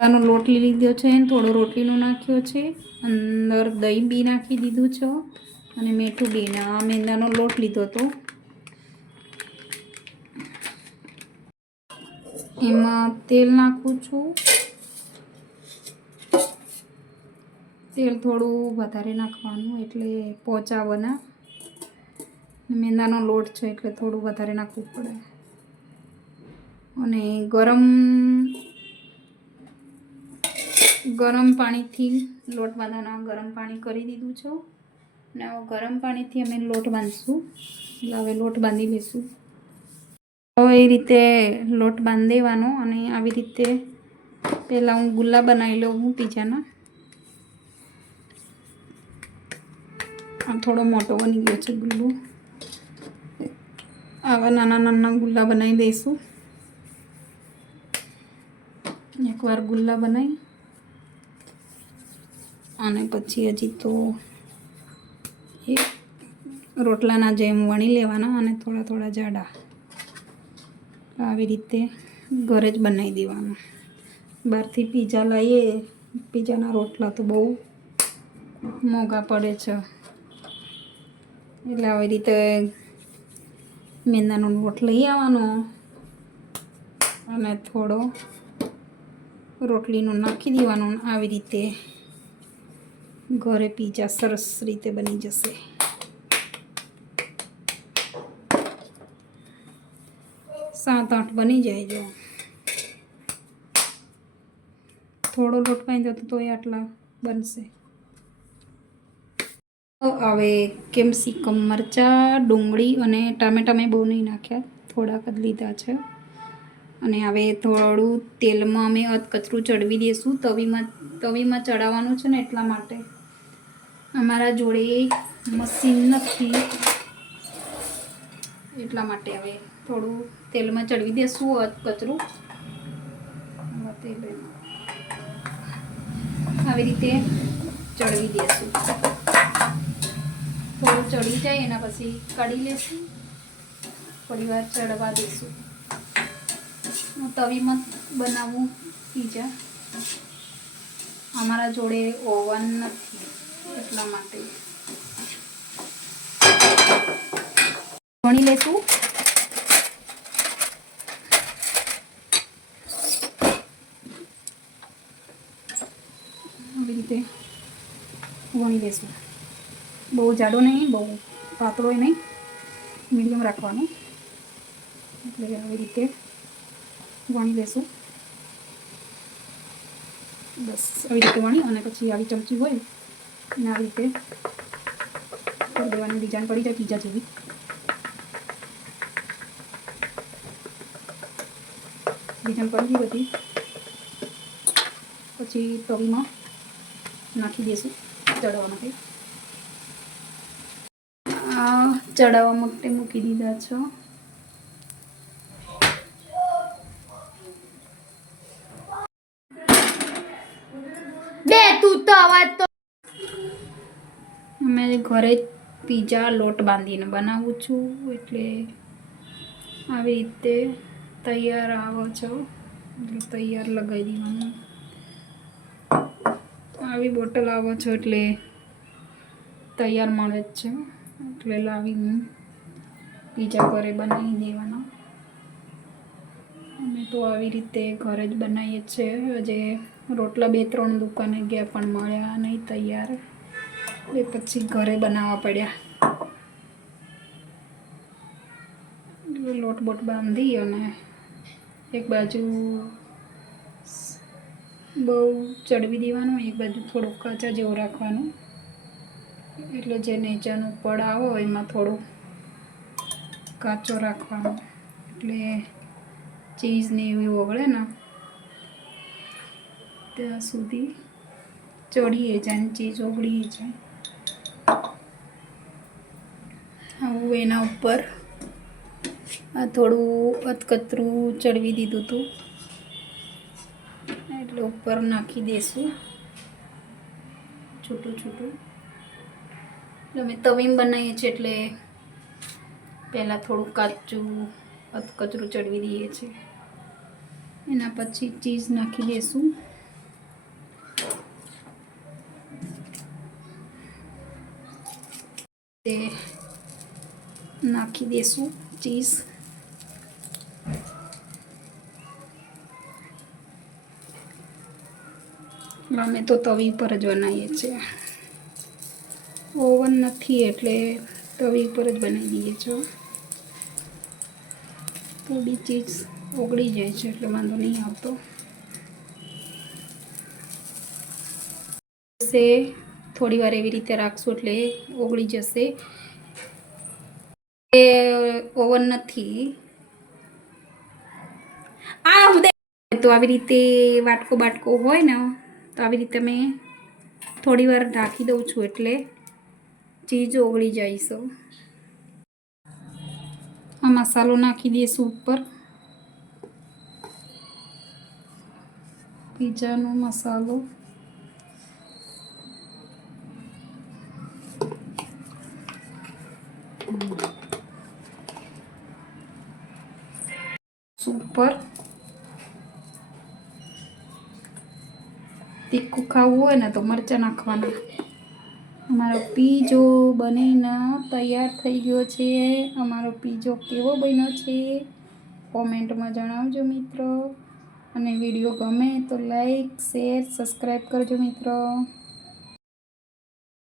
આનો લોટ લીધો છે, થોડો રોટલીનો નાખ્યો છે, અંદર દહીં બી નાખી દીધું છે અને મીઠું બી. આ મેંદાનો લોટ લીધો હતો, એમાં તેલ નાખું છું. તેલ થોડું વધારે નાખવાનું એટલે પોચા બના. મેંદાનો લોટ છે એટલે થોડું વધારે નાખવું પડે. અને ગરમ પાણીથી લોટ બાંધવાના. ગરમ પાણી કરી દીધું છે ને હવે ગરમ પાણીથી અમે લોટ બાંધીશું. એટલે હવે લોટ બાંધી લઈશું. હવે એ રીતે લોટ બાંધી દેવાનો અને આવી રીતે પહેલાં હું ગુલ્લા બનાવી લઉં પીઝાના. આ થોડો મોટો બની ગયો છે ગુલ્લો. આવા નાના નાના ગુલ્લા બનાવી દઈશું. એકવાર ગુલ્લા બનાવી અને પછી હજી તો એક રોટલાના જેમ વણી લેવાના અને થોડા થોડા જાડા. આવી રીતે ઘરે જ બનાવી દેવાના. બહારથી પીઝા લાવીએ, પીઝાના રોટલા તો બહુ મોંઘા પડે છે. એટલે આવી રીતે મેંદાનો લોટ લઈ આવવાનો અને થોડો રોટલીનો નાખી દેવાનો. આવી રીતે ઘરે પીઝા સરસ રીતે બની જશે. સાત આઠ બની જાય. જો થોડો લોટ બાંધ્યો તો તોય આટલા બનશે. હવે કેપ્સિકમ, મરચાં, ડુંગળી અને ટામેટાં મેં બહુ નહીં નાખ્યા, થોડાક જ લીધા છે. અને હવે થોડું તેલમાં અમે અધકચરું ચડવી દઈશું. તવીમાં ચડાવવાનું છે ને એટલા માટે. અમારા જોડે મશીન નથી એટલા માટે હવે થોડું તેલમાં ચડવી દઈશું અધકચરું. આવી રીતે ચડવી દઈશું. થોડું ચડી જાય એના પછી કાઢી લેશું. થોડી વાર ચડવા દઈશું. હું તવીમાં બનાવું પીઝા. અમારા જોડે ઓવન નથી એટલા માટે. વણી લેશું. આવી રીતે વણી લેશું. બહુ જાડો નહીં, બહુ પાતળો નહીં, મીડિયમ રાખવાનું. એટલે આવી રીતે વણી લેશું. બસ આવી રીતે વણી અને પછી આવી ચમચી હોય અને આવી રીતે કરી દેવાની. ડિઝાઇન પડી જાય પીઝા જેવી. ડિઝાઇન પડી ગઈ બધી. પછી તવીમાં નાખી દઈશું ચડાવવા માટે. આ ચડાવવા માટે મૂકી દીધા છે. બે તું તો અવાજ તો. અમે ઘરે જ પીઝા લોટ બાંધીને બનાવું છું એટલે આવી રીતે તૈયાર આવો છો એટલે તૈયાર લગાવી દેવાનું. આવી બોટલ આવો છો એટલે તૈયાર મળે જ છે. એટલે લાવીને પીઝા ઘરે બનાવી દેવાના. અમે તો આવી રીતે ઘરે જ બનાવીએ છીએ. જે રોટલા 2-3 દુકાને ગયા પણ મળ્યા નહીં તૈયાર, એ પછી ઘરે બનાવવા પડ્યા. લોટ બોટ બાંધી અને એક બાજુ બહુ ચડવી દેવાનું, એક બાજુ થોડુંક કાચા જેવું રાખવાનું. એટલે જે નીચેનું પડ આવો એમાં થોડું કાચો રાખવાનો. એટલે ચીઝ ને એવી ઓગળે ને ત્યાં સુધી ચડીએ જાય ને ચીઝ ઓગળી જાય. હું એના ઉપર આ થોડું અધકચરું ચડવી દીધું હતું એટલે ઉપર નાખી દઈશું છૂટું છૂટું. એટલે અમે તવીમાં બનાવીએ છીએ એટલે પહેલાં થોડું કાચું અધકચરું ચડવી દઈએ છીએ. એના પછી ચીઝ નાખી દઈશું. તે નાખી દેશું ચીઝ. અમે તો તવી પર જ બનાવીએ છીએ, ઓવન નથી એટલે તવી પર જ બનાવી દઈએ છીએ. થોડી ચીઝ ઓગળી જાય છે એટલે વાંધો નહીં આવતો. થોડી વાર એવી રીતે રાખશું એટલે ઓગળી જશે. ઓવન નથી તો આવી રીતે વાટકો હોય ને તો આવી રીતે મેં થોડી વાર ઢાંકી દઉં છું એટલે ચીઝ ઓગળી જાય છે. આ મસાલો નાખી દઈશું ઉપર, પિઝાનો મસાલો. ઉપર તીખું ખાવું હોય ને તો મરચાં નાખવાના. અમારો પીઝો બનીને તૈયાર થઈ ગયો છે. અમારો પીઝો કેવો બન્યો છે કોમેન્ટમાં જણાવજો મિત્રો. અને વિડીયો ગમે તો લાઈક, શેર, સબસ્ક્રાઈબ કરજો મિત્રો.